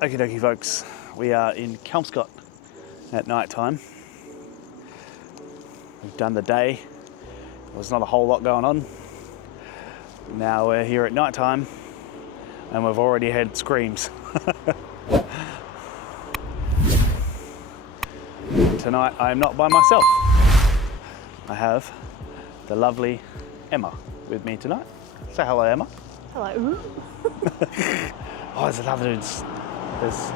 Okie dokie folks, we are in Kelmscott at night time. We've done the day. There's not a whole lot going on. Now we're here at night time and we've already had screams. Tonight I am not by myself. I have the lovely Emma with me tonight. Say hello, Emma. Hello. Oh, there's another dude's. There's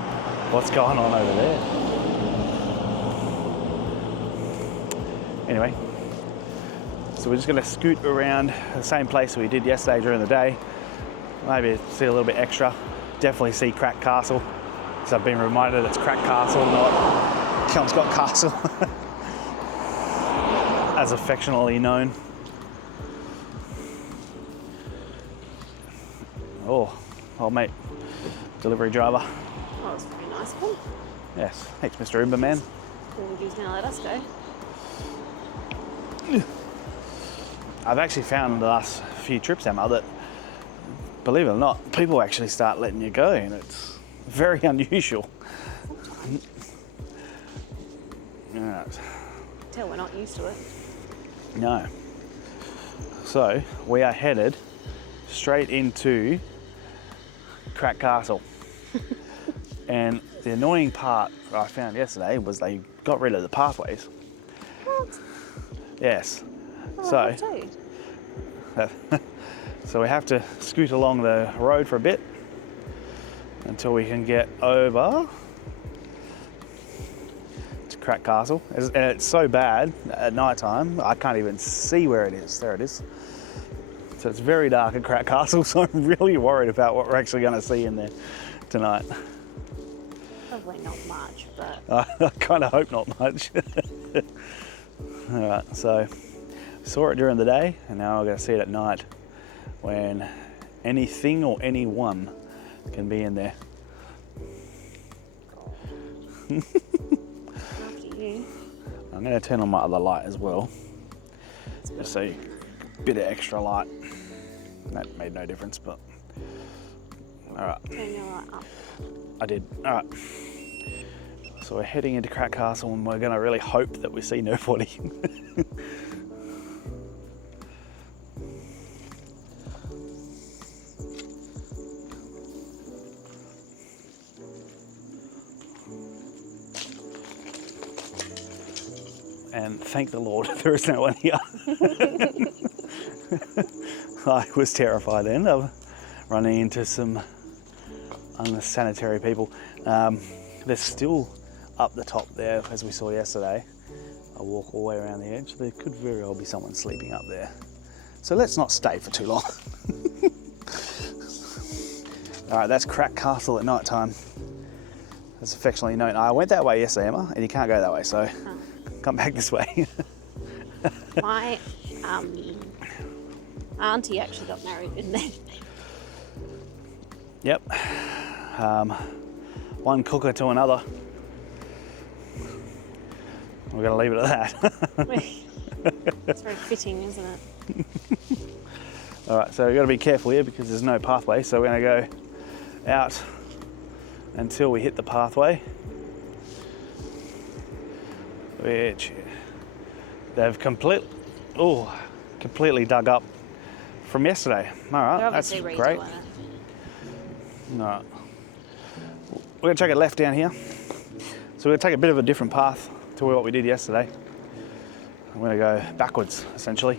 what's going on over there. Anyway, so we're just going to scoot around the same place we did yesterday during the day. Maybe see a little bit extra. Definitely see Crack Castle. So I've been reminded it's Crack Castle, not Kelmscott Castle, as affectionately known. Oh, old mate, delivery driver. Oh, that's very nice of him. Yes, thanks, Mr. Uber Man. He's going to let us go. I've actually found in the last few trips, Emma, that, believe it or not, people actually start letting you go, and it's very unusual. Right. Tell we're not used to it. No. So, we are headed straight into Crack Castle. And the annoying part I found yesterday was they got rid of the pathways. What? Yes. Oh, So we have to scoot along the road for a bit until we can get over to Crack Castle. And it's so bad at night time, I can't even see where it is. There it is. So it's very dark at Crack Castle, so I'm really worried about what we're actually going to see in there tonight. Probably not much, but... I kind of hope not much. All right, so saw it during the day, and now I'm going to see it at night when anything or anyone can be in there. After you. I'm going to turn on my other light as well, just so a bit of extra light. That made no difference, but all right. Turn your light up. I did. All right. So we're heading into Crack Castle, and we're going to really hope that we see nobody. And thank the Lord there is no one here. I was terrified then of running into some unsanitary people. They're still up the top there, as we saw yesterday. I walk all the way around the edge. There could very well be someone sleeping up there. So let's not stay for too long. All right, that's Crack Castle at night time. That's affectionately known. I went that way yesterday, Emma, and you can't go that way, so come back this way. My auntie actually got married in there. Yep. One cooker to another. We're going to leave it at that. It's very fitting, isn't it? All right, so we've got to be careful here because there's no pathway, so we're going to go out until we hit the pathway, which they've completely dug up from yesterday. All right, that's great. All right. We're going to take a left down here. So we're going to take a bit of a different path to what we did yesterday. I'm going to go backwards, essentially.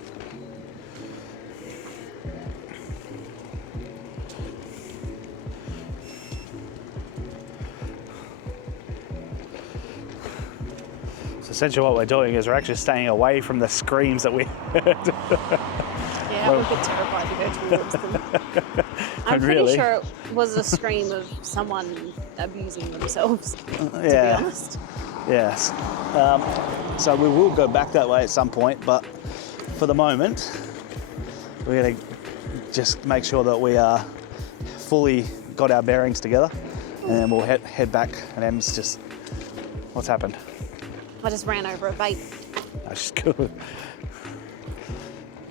So essentially what we're doing is we're actually staying away from the screams that we heard. Yeah, I'm a bit terrified to go towards them. I'm pretty sure it was a scream of someone abusing themselves, to be honest. Yes. So we will go back that way at some point, but for the moment, we're going to just make sure that we are fully got our bearings together, and then we'll head back. And Em's just, what's happened? I just ran over a vape. That's good.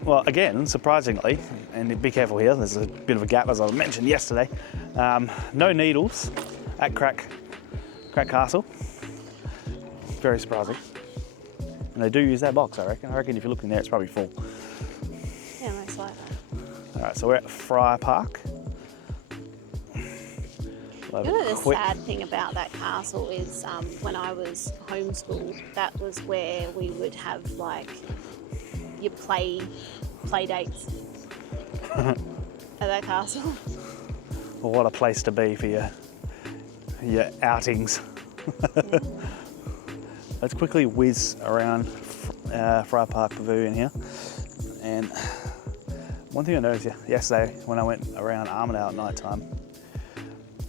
well, again, surprisingly, and be careful here, there's a bit of a gap as I mentioned yesterday, no needles at Crack Castle. Very surprising. And they do use that box, I reckon. I reckon if you look in there, it's probably full. Yeah, most likely. All right, so we're at Fryer Park. You know, the sad thing about that castle is when I was homeschooled, that was where we would have like your play dates at that castle. Well, what a place to be for your outings. Yeah. Let's quickly whiz around Fryer Park Pavilion here. And one thing I noticed yesterday when I went around Armidale at night time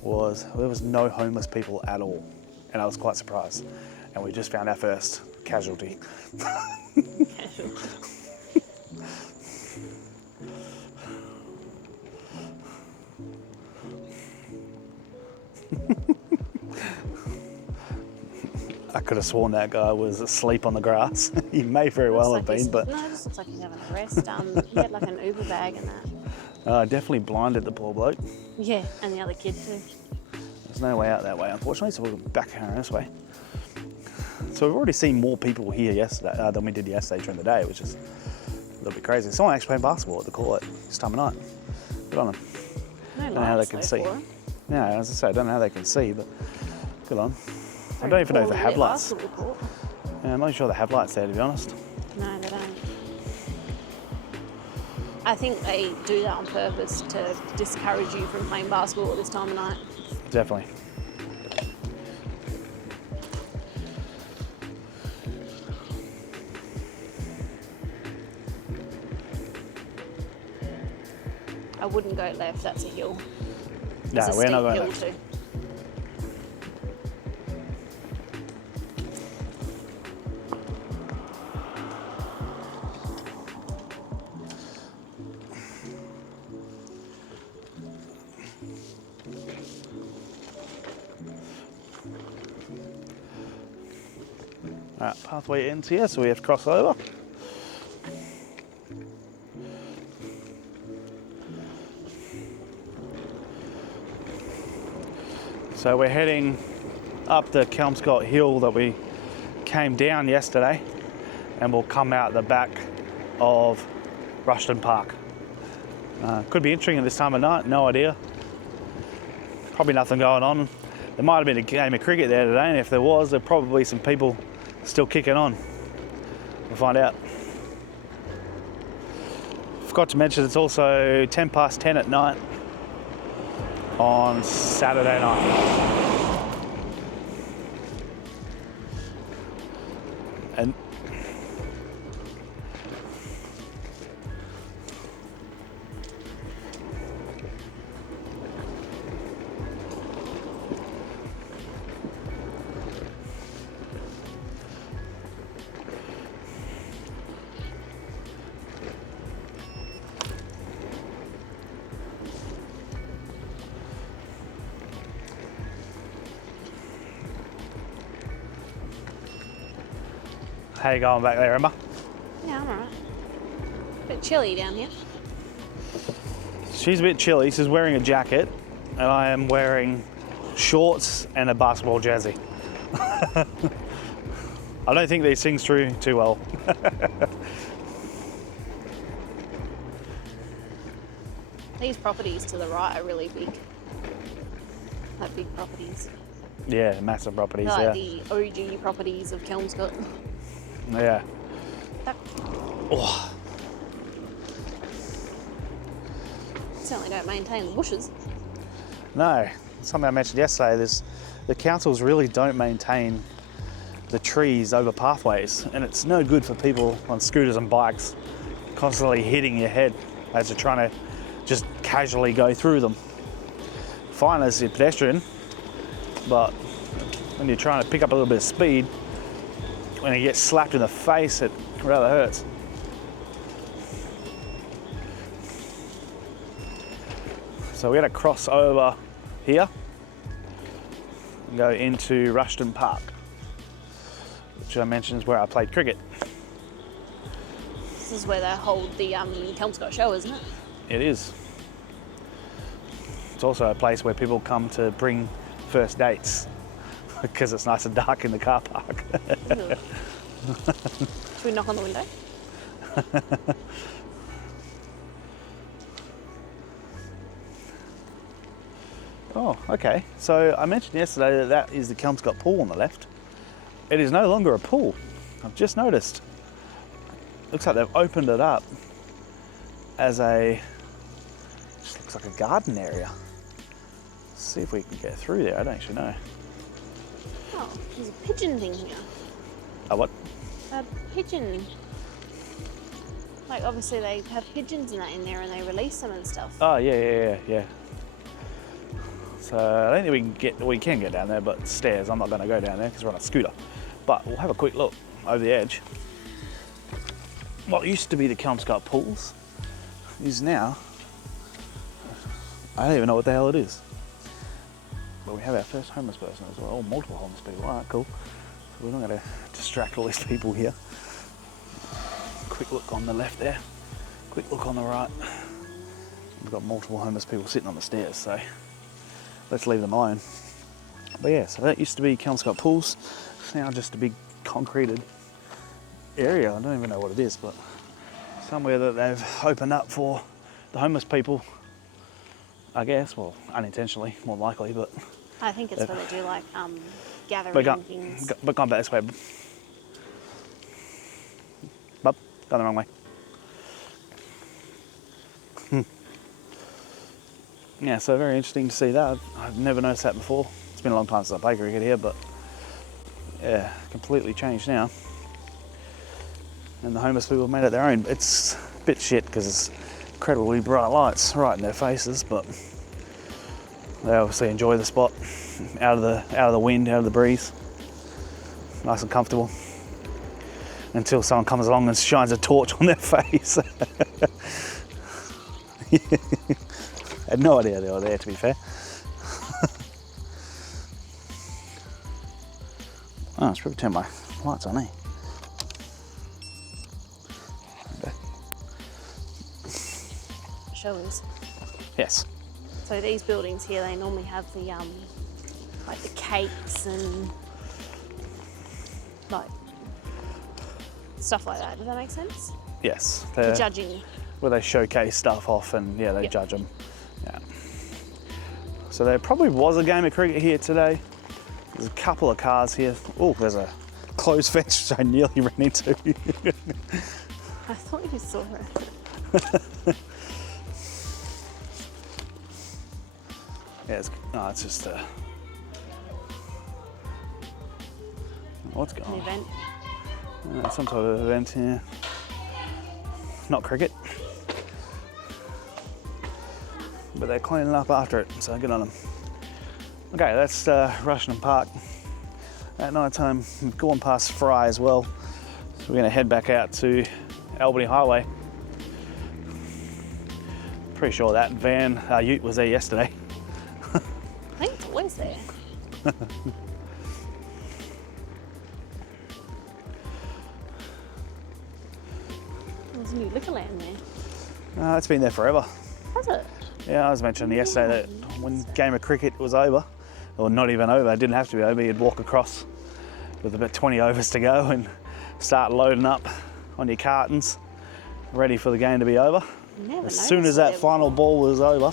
was there was no homeless people at all. And I was quite surprised. And we just found our first casualty. I could have sworn that guy was asleep on the grass. He may very well have been, but... No, it just looks like he's having a rest. He had like an Uber bag and that. Definitely blinded the poor bloke. Yeah, and the other kid too. There's no way out that way, unfortunately, so we'll go back around this way. So we've already seen more people here yesterday than we did yesterday during the day, which is a little bit crazy. Someone actually playing basketball at the court this time of night. Good on them. No, I don't know how they can see. Yeah, as I say, I don't know how they can see, but good on. I don't even know if they have lights. Yeah, I'm not sure they have lights there, to be honest. No, they don't. I think they do that on purpose to discourage you from playing basketball at this time of night. Definitely. I wouldn't go left, that's a hill. No, we're not going left. Too. Alright, pathway ends here, so we have to cross over. So we're heading up the Kelmscott hill that we came down yesterday, and we'll come out the back of Rushton Park. Could be interesting at this time of night, no idea. Probably nothing going on. There might have been a game of cricket there today, and if there was, there are probably some people still kicking on. We'll find out. Forgot to mention it's also 10 past 10 at night on Saturday night. And how you going back there, Emma? Yeah, I'm alright. Bit chilly down here. She's a bit chilly. She's wearing a jacket, and I am wearing shorts and a basketball jersey. I don't think these things through too well. These properties to the right are really big. Like big properties. Yeah, massive properties. They're like the OG properties of Kelmscott. Yeah. Oh. Certainly don't maintain the bushes. No, something I mentioned yesterday, the councils really don't maintain the trees over pathways, and it's no good for people on scooters and bikes constantly hitting your head as you're trying to just casually go through them. Fine as a pedestrian, but when you're trying to pick up a little bit of speed, when you get slapped in the face, it rather hurts. So we're going to cross over here and go into Rushton Park, which I mentioned is where I played cricket. This is where they hold the Kelmscott show, isn't it? It is. It's also a place where people come to bring first dates because it's nice and dark in the car park. Should we knock on the window? Oh, okay. So I mentioned yesterday that is the Kelmscott pool on the left. It is no longer a pool. I've just noticed. Looks like they've opened it up as a, just looks like a garden area. Let's see if we can get through there. I don't actually know. Oh, there's a pigeon thing here. A what? A pigeon. Like, obviously they have pigeons and that in there and they release them and stuff. Oh, yeah. So I don't think we can get down there, but stairs. I'm not going to go down there because we're on a scooter. But we'll have a quick look over the edge. What used to be the Kelmscott pools is now, I don't even know what the hell it is. But we have our first homeless person as well. Oh, multiple homeless people. All right, cool. So we're not going to distract all these people here. Quick look on the left there. Quick look on the right. We've got multiple homeless people sitting on the stairs, so let's leave them alone. But yeah, so that used to be Kelmscott pools. It's now just a big concreted area. I don't even know what it is, but somewhere that they've opened up for the homeless people, I guess. Well, unintentionally, more likely, but I think it's where they do like gathering things. But gone back this way. Bub, gone the wrong way. Yeah, so very interesting to see that. I've never noticed that before. It's been a long time since I played cricket here, but yeah, completely changed now. And the homeless people have made it their own. It's a bit shit because it's incredibly bright lights right in their faces, but they obviously enjoy the spot, out of the wind, out of the breeze, nice and comfortable. Until someone comes along and shines a torch on their face. I had no idea they were there, to be fair. Oh, I should probably turn my lights on, eh? Okay. Shows. Yes. So these buildings here, they normally have the like the cakes and like stuff like that. Does that make sense? Yes. The judging. Where they showcase stuff off and yeah, they judge them. Yeah. So there probably was a game of cricket here today. There's a couple of cars here. Oh, there's a closed fence which I nearly ran into. I thought you saw it. Yeah, it's just what's going on? An event. Some sort of event here. Not cricket. But they're cleaning up after it, so good on them. Okay, that's Rushenham Park. At night time, we've gone past Fry as well. So we're going to head back out to Albany Highway. Pretty sure that van, ute was there yesterday. I think it's always there. There's a new liquor land there. It's been there forever. Has it? Yeah, I was mentioning yesterday that when game of cricket was over, or not even over, it didn't have to be over, you'd walk across with about 20 overs to go and start loading up on your cartons, ready for the game to be over. As soon as that final ball was over,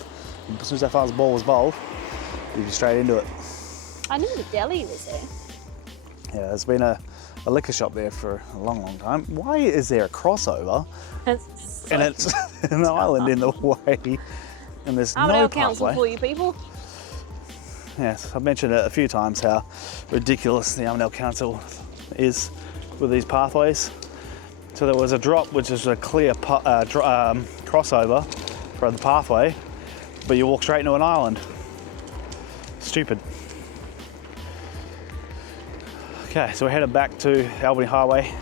as soon as that final ball was bowled, you'd be straight into it. I knew the deli was there. Yeah, there's been a liquor shop there for a long, long time. Why is there a crossover and it's an island in the way and there's no pathway? Council for you people. Yes, I've mentioned it a few times how ridiculous the Armidale Council is with these pathways. So there was a drop, which is a clear crossover for the pathway, but you walk straight into an island. Stupid. Okay, so we're headed back to Albany Highway,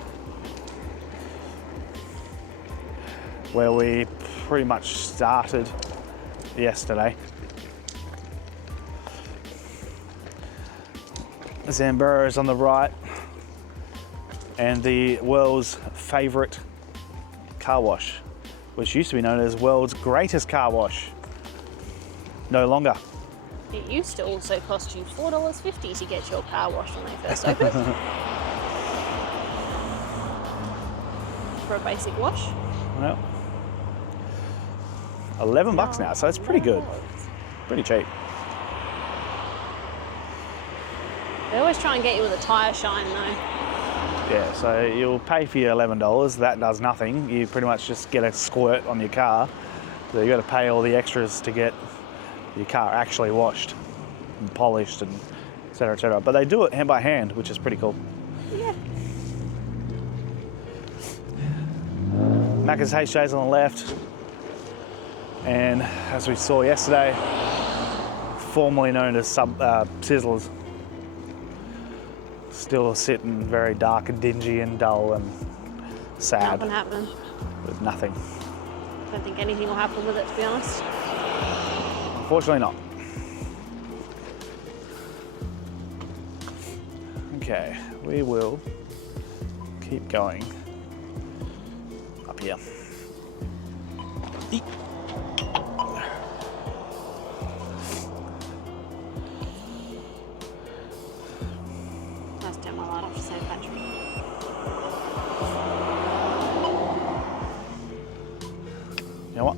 where we pretty much started yesterday. Zambura is on the right, and the world's favourite Car Wash, which used to be known as World's Greatest Car Wash. No longer. It used to also cost you $4.50 to get your car washed when they first opened. For a basic wash. Well, $11 now, so it's pretty good. Pretty cheap. They always try and get you with a tyre shine though. Yeah, so you'll pay for your $11. That does nothing. You pretty much just get a squirt on your car. So you've got to pay all the extras to get your car actually washed and polished and et cetera, et cetera. But they do it hand by hand, which is pretty cool. Yeah. Macca's HJ's on the left. And as we saw yesterday, formerly known as Sizzlers. Still sitting very dark and dingy and dull and sad. Nothing happening. With nothing. Don't think anything will happen with it, to be honest. Unfortunately not. Okay, we will keep going up here. Eek. Let's turn my light off to save battery. You know what?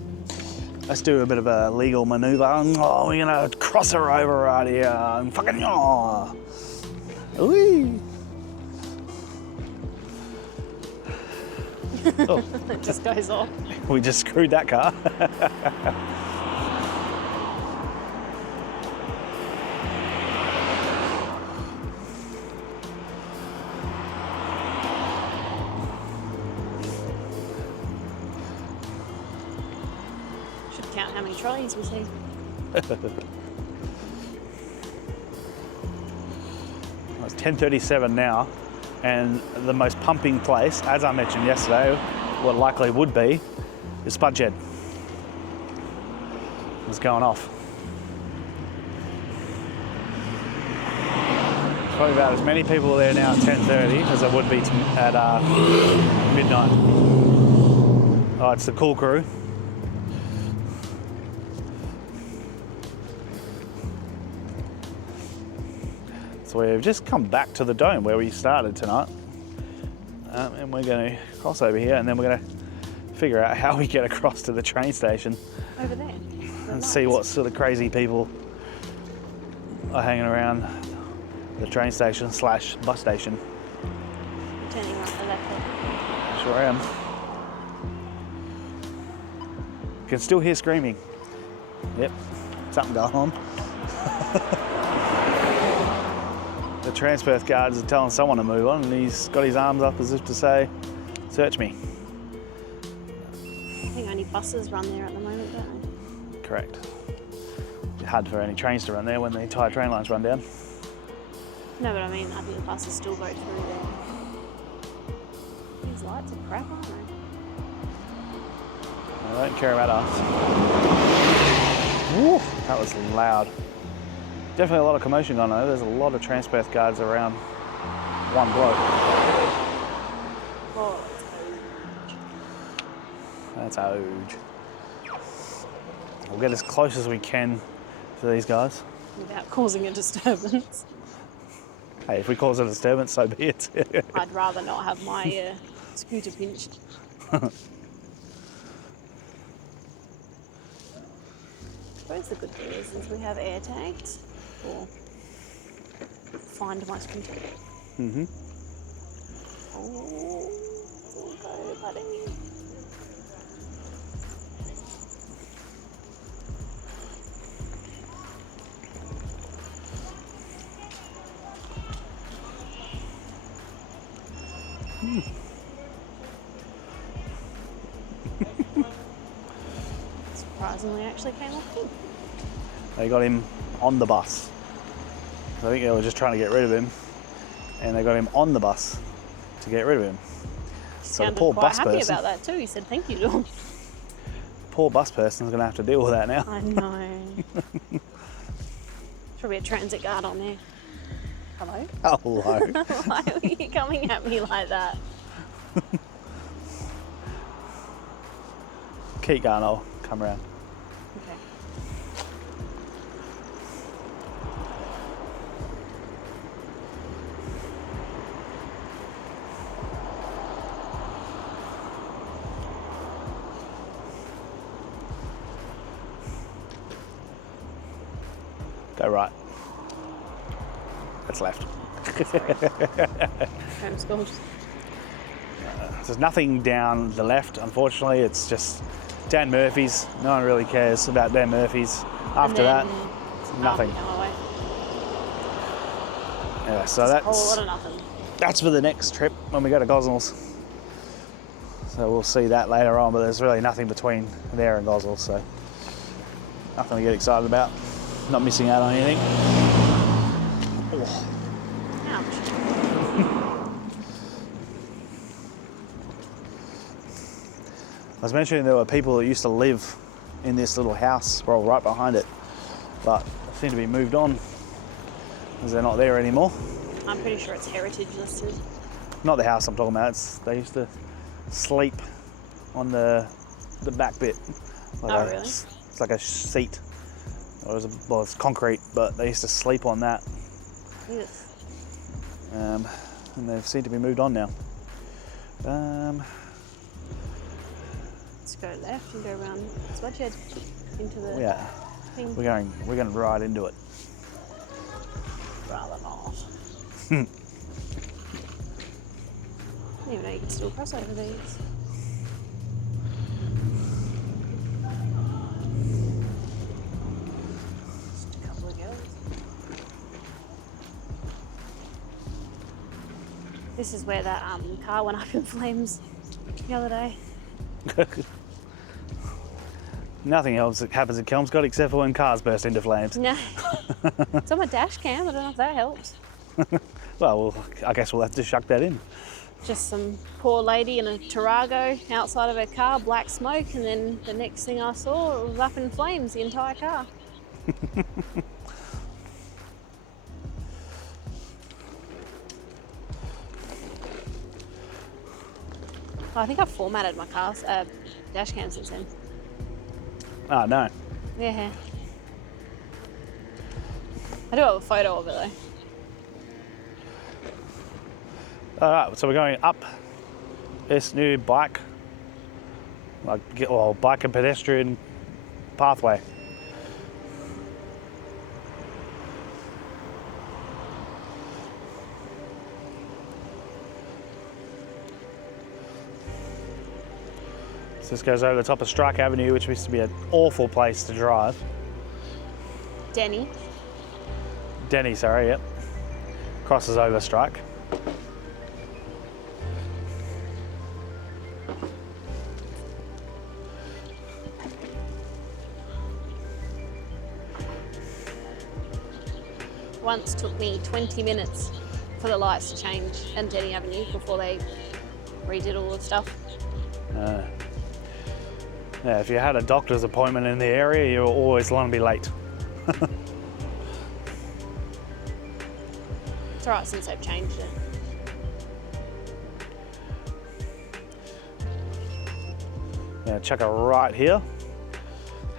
Let's do a bit of a legal manoeuvre. Oh, we're gonna cross her over right here and fucking oh. Ooh. Oh. It just goes off. We just screwed that car. Should count how many trolleys we see. It's 10:37 now, and the most pumping place, as I mentioned yesterday, what likely would be, is Spudshed. It's going off. Probably about as many people there now at 10:30 as there would be at midnight. Oh, it's the cool crew. So we've just come back to the dome where we started tonight, and we're going to cross over here, and then we're going to figure out how we get across to the train station Over there. and see what sort of crazy people are hanging around the train station / bus station. Turning right to left there. Sure am. Can still hear screaming. Yep, something going on. The Transperth guards are telling someone to move on, and he's got his arms up as if to say, search me. I think only buses run there at the moment, don't they? Correct. It's hard for any trains to run there when the entire train lines run down. No, but I mean, I think the buses still go through there. These lights are crap, aren't they? They don't care about us. Woo, that was loud. Definitely a lot of commotion going on. There's a lot of Transperth guards around one bloke. Oh, That's huge. We'll get as close as we can to these guys. without causing a disturbance. Hey, if we cause a disturbance, so be it. I'd rather not have my scooter pinched. I suppose the good thing is we have air tags or find my scooter. Mm-hmm. Oh, go, buddy. Surprisingly, actually came off good. They got him on the bus. I think they were just trying to get rid of him, and they got him on the bus to get rid of him. So the poor quite bus happy person, about that too. He said thank you to him. poor bus person's going to have to deal with that now. I know. Probably a transit guard on there. Hello? Hello. Why are you coming at me like that? Keep going, I'll come around. Okay. Go right. That's left. Homeschooled. There's nothing down the left, unfortunately. It's just Dan Murphy's. No one really cares about Dan Murphy's. After that, nothing. Yeah, so that's a whole lot of nothing. That's for the next trip when we go to Gosnells. So we'll see that later on, but there's really nothing between there and Gosnells, so nothing to get excited about. Not missing out on anything. Oh. I was mentioning there were people that used to live in this little house, well, right behind it, but they seem to be moved on because they're not there anymore. I'm pretty sure it's heritage listed. Not the house I'm talking about. They used to sleep on the back bit. Like really? It's like a seat. It's concrete, but they used to sleep on that. Yes. And they seem to be moved on now. Let's go left and go around Swedgehead into the thing. We're going right into it. Rather not. I didn't even know you could still cross over these. Just a couple of girls. This is where that car went up in flames the other day. Nothing else happens in Kelmscott except for when cars burst into flames. No. It's on my dash cam. I don't know if that helps. Well, I guess we'll have to shuck that in. Just some poor lady in a Tarago outside of her car, black smoke, and then the next thing I saw, it was up in flames, the entire car. I think I've formatted my car's dash cam since then. Oh, no. Yeah. I do have a photo of it though. Alright, so we're going up this new bike and pedestrian pathway. So this goes over the top of Strike Avenue, which used to be an awful place to drive. Denny, sorry, yep. Crosses over Strike. once took me 20 minutes for the lights to change in Denny Avenue before they redid all the stuff. Yeah, if you had a doctor's appointment in the area, you were always going to be late. It's alright since they've changed it. Yeah, chuck it right here.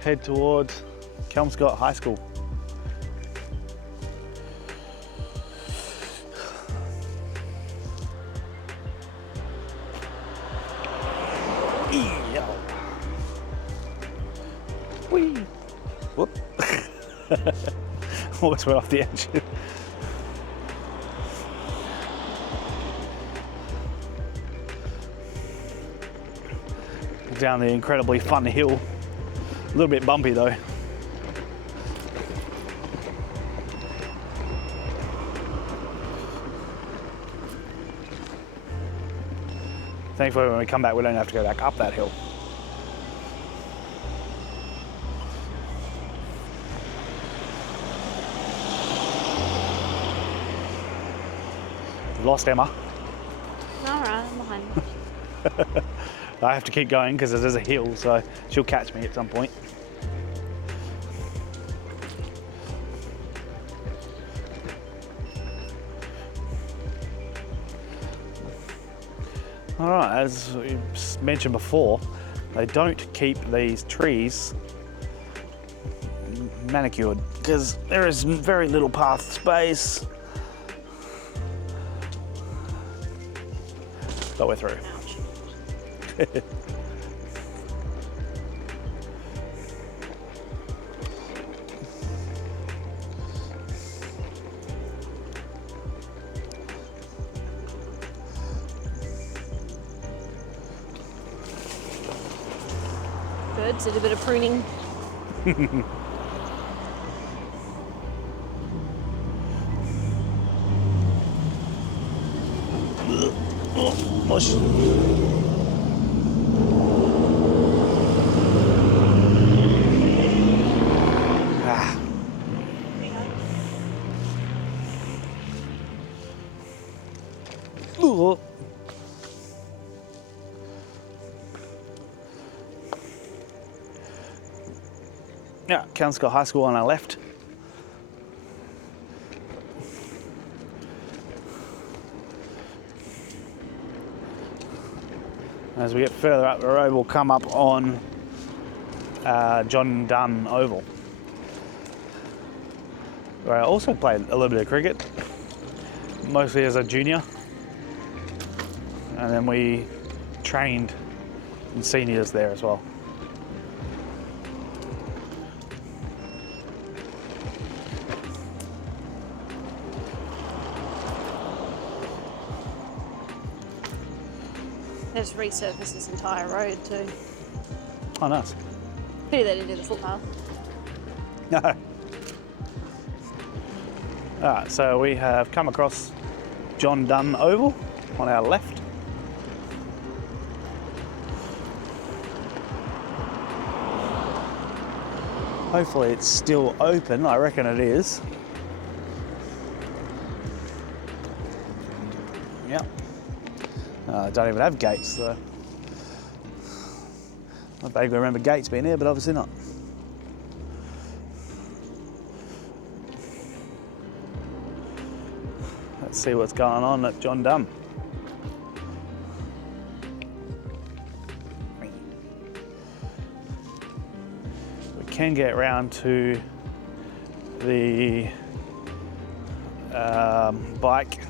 Head towards Kelmscott High School. Whee! Whoop. Almost went off the edge. Down the incredibly fun hill. A little bit bumpy though. Thankfully when we come back we don't have to go back up that hill. Lost Emma. Alright, I'm behind. I have to keep going because there's a hill, so she'll catch me at some point. All right, as we mentioned before, they don't keep these trees manicured because there is very little path space. But we're through. Birds did a bit of pruning. Mush. Ah. Ooh. Yeah, Kelmscott High School on our left. As we get further up the road, we'll come up on John Dunn Oval, where I also played a little bit of cricket, mostly as a junior, and then we trained in seniors there as well. They just resurfaced this entire road too. Oh, nice. Pity they didn't do the footpath. No. Alright, so we have come across John Dunn Oval on our left. Hopefully it's still open, I reckon it is. Yep. Don't even have gates, so I vaguely remember gates being here, but obviously not. Let's see what's going on at John Dunn. We can get round to the bike,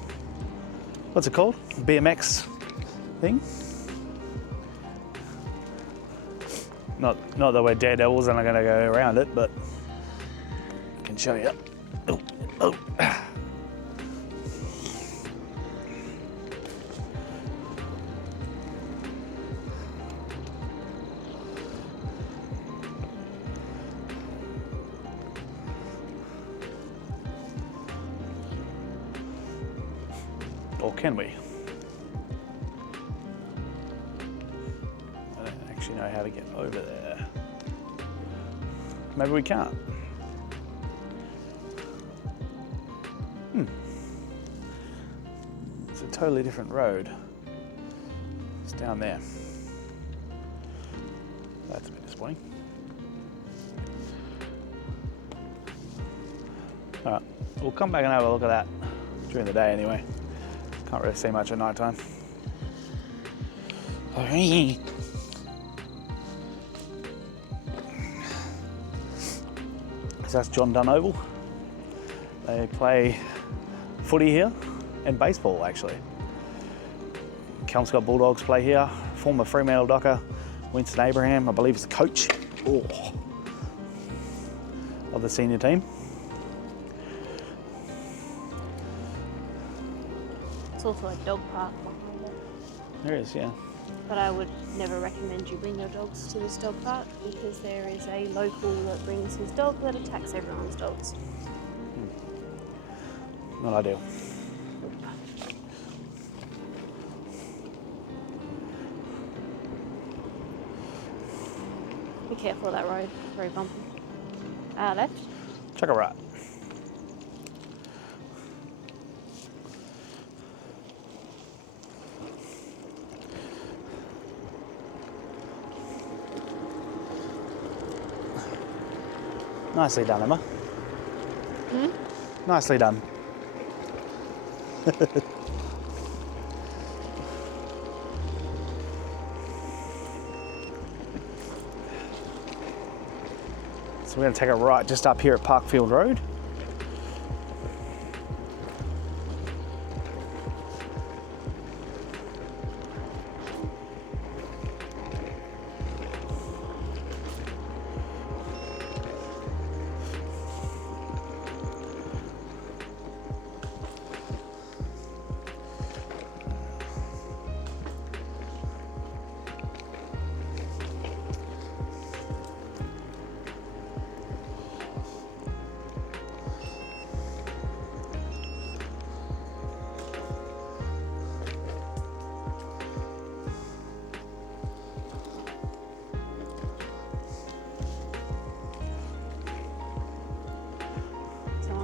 what's it called? BMX thing. Not that we're daredevils and I'm going to go around it, but I can show you. Oh, oh. Or can we? I don't actually know how to get over there. Maybe we can't. It's a totally different road. It's down there. That's a bit disappointing. Alright, we'll come back and have a look at that during the day anyway. Can't really see much at night time. So that's John Dunn Oval. They play footy here and baseball actually. Kelmscott Bulldogs play here. Former Fremantle Docker, Winston Abraham, I believe is the coach of the senior team. There's also a dog park behind it. There is, yeah. But I would never recommend you bring your dogs to this dog park because there is a local that brings his dog that attacks everyone's dogs. Not ideal. Be careful of that road, very bumpy. Left. Check it right. Nicely done, Emma. Nicely done. So we're going to take a right just up here at Parkfield Road.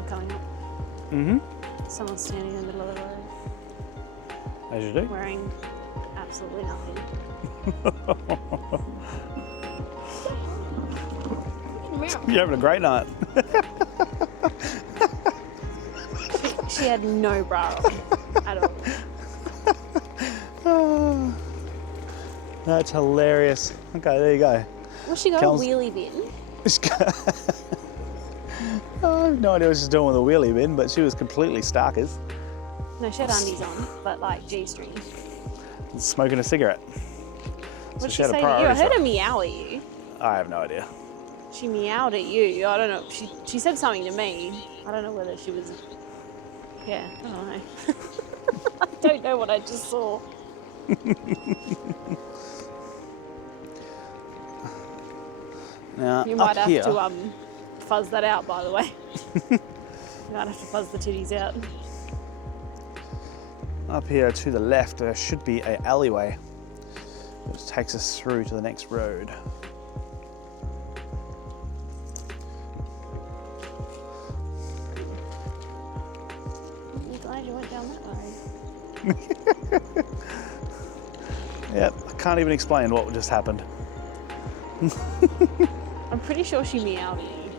Coming up. Mm-hmm. Someone's standing in the middle of the road. As you do. Wearing absolutely nothing. You're having a great night. She had no bra on at all. That's hilarious. Okay, there you go. Well, she got a wheelie bin. I have no idea what she's doing with a wheelie bin, but she was completely starkers. No, she had undies on, but like G-string. Smoking a cigarette. What did she say to you? I heard her meow at you. I have no idea. She meowed at you. I don't know. She said something to me. I don't know whether she was... Yeah, I don't know. I don't know what I just saw. Now, you might have here, to fuzz that out, by the way. You might have to fuzz the titties out. Up here to the left, there should be an alleyway which takes us through to the next road. I'm glad you went down that road. Yep, I can't even explain what just happened. I'm pretty sure she meowed at you.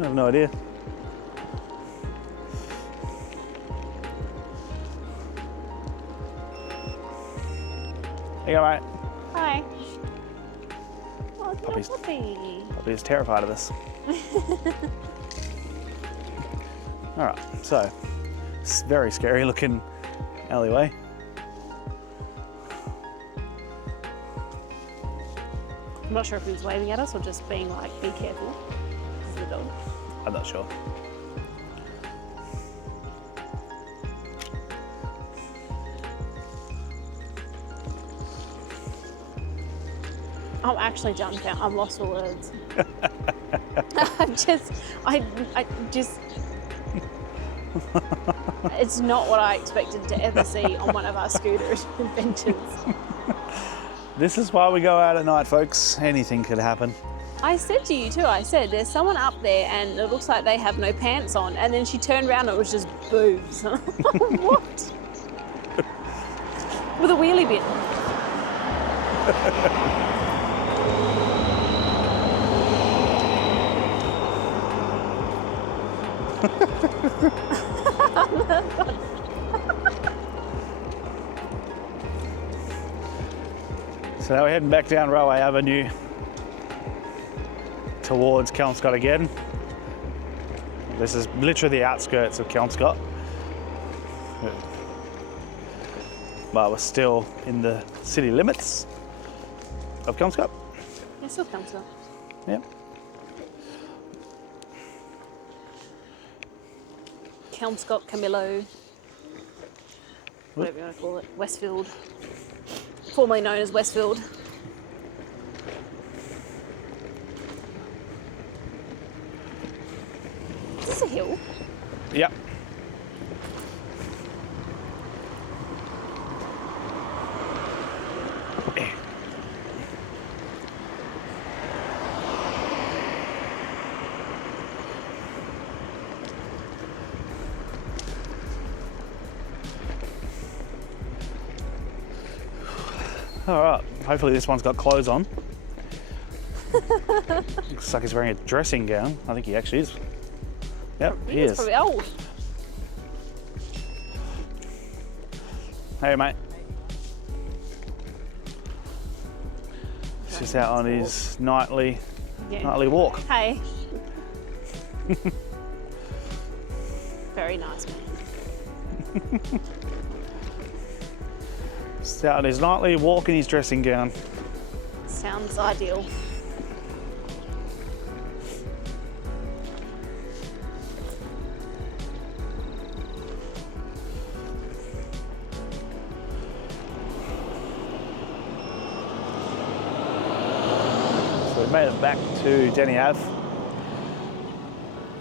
I have no idea. There you go, mate. Hi. Oh, it's Puppy's- my puppy. Puppy is terrified of this. All right, so it's a very scary looking alleyway. I'm not sure if he was waving at us or just being like, be careful. This is the dog. I'm not sure. I'm actually dumbfounded. I'm lost for words. I just, it's not what I expected to ever see on one of our scooter adventures. This is why we go out at night, folks. Anything could happen. I said to you too, I said, there's someone up there and it looks like they have no pants on. And then she turned around and it was just boobs. What? With a wheelie bin. So now we're heading back down Railway Avenue towards Kelmscott again. This is literally the outskirts of Kelmscott. But we're still in the city limits of Kelmscott. Yeah, still Kelmscott. Yep. Kelmscott, Camillo, whatever you want to call it, Westfield, formerly known as Westfield. Is this a hill? Yep. All right, hopefully this one's got clothes on. Looks like he's wearing a dressing gown. I think he actually is. Yep, he He's is. probably old. Hey, mate. He's just out on his nightly walk. Hey, Very nice man. He's out his nightly walk in his dressing gown. Sounds ideal. So we made it back to Denny Ave.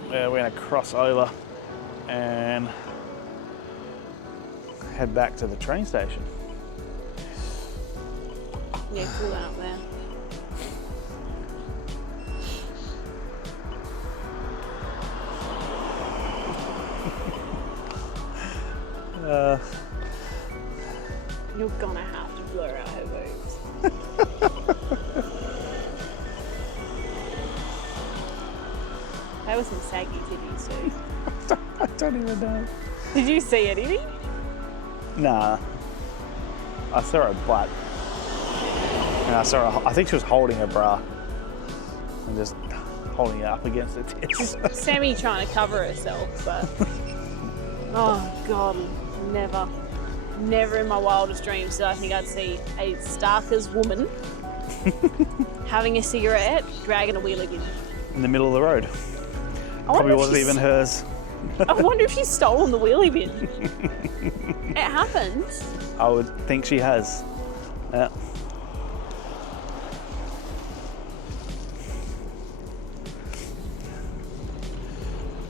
We're going to cross over and head back to the train station. Yeah, cool one up there. You're gonna have to blur out her boobs. That was some saggy titties too. I don't even know. Did you see anything? Nah. I saw her butt. And I saw her, I think she was holding her bra. And just holding it up against her tits. Sammy trying to cover herself, but... Oh God, never in my wildest dreams did I think I'd see a Starkers woman having a cigarette, dragging a wheelie bin. In the middle of the road. Probably wasn't even hers. I wonder if she's stolen the wheelie bin. It happens. I would think she has. Yeah.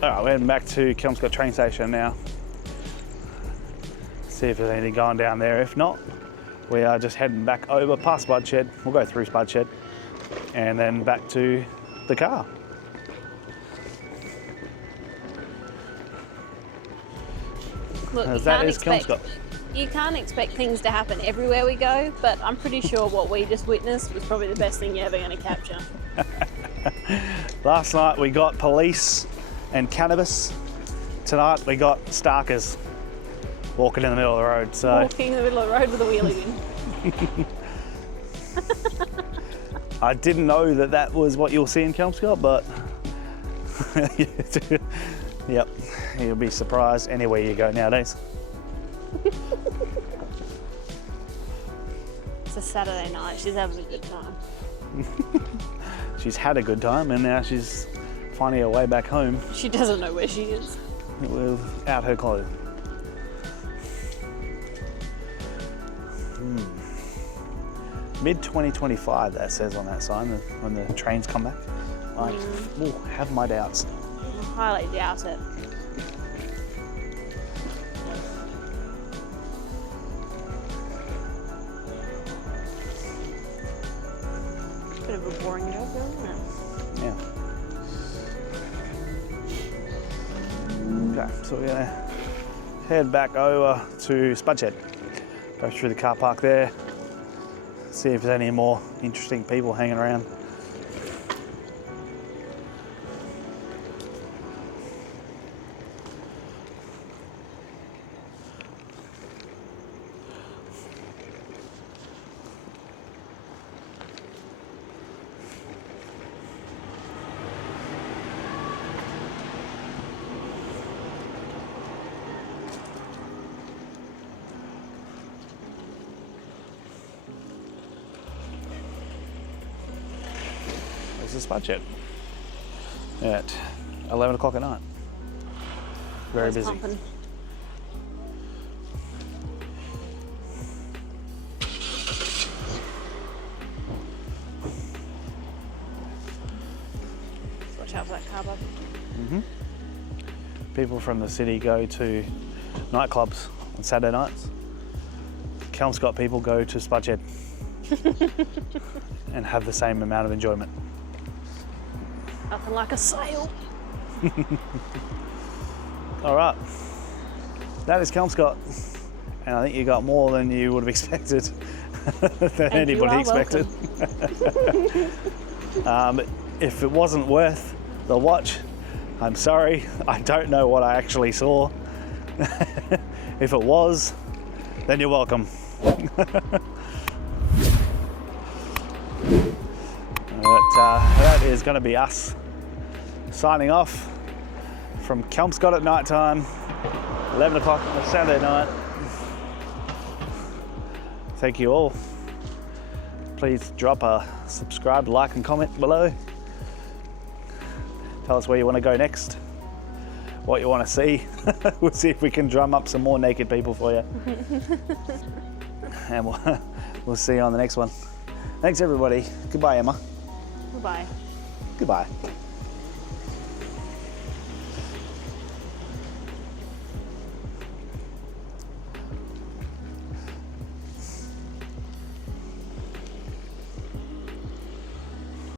Alright, we're heading back to Kelmscott train station now. See if there's anything going down there. If not, we are just heading back over past Spudshed. We'll go through Spudshed and then back to the car. Look, you can't expect things to happen everywhere we go, but I'm pretty sure what we just witnessed was probably the best thing you're ever going to capture. Last night we got police and cannabis. Tonight we got Starkers walking in the middle of the road. So walking in the middle of the road with a wheelie bin. I didn't know that that was what you'll see in Kelmscott, but yep, you'll be surprised anywhere you go nowadays. It's a Saturday night, she's having a good time. She's had a good time and now she's finding her way back home. She doesn't know where she is. Without her clothes. Mid-2025 that says on that sign when the trains come back. I have my doubts. I highly doubt it. Bit of a boring job, isn't it? Yeah. Okay, so we're gonna head back over to Spudshed. Go through the car park there. See if there's any more interesting people hanging around. This is Spudshed at 11 o'clock at night. Very busy. Pumping. Watch out for that car, bud. People from the city go to nightclubs on Saturday nights. Kelmscott people go to Spudshed and have the same amount of enjoyment. Nothing like a sail. All right, that is Kelmscott, and I think you got more than you would have expected, than anybody expected. If it wasn't worth the watch, I'm sorry, I don't know what I actually saw. If it was, then you're welcome. But that is going to be us signing off. from Kelmscott at night time, 11 o'clock on a Saturday night. Thank you all. Please drop a subscribe, like and comment below. Tell us where you want to go next, what you want to see. We'll see if we can drum up some more naked people for you. And we'll see you on the next one. Thanks everybody. Goodbye, Emma. Goodbye. Goodbye.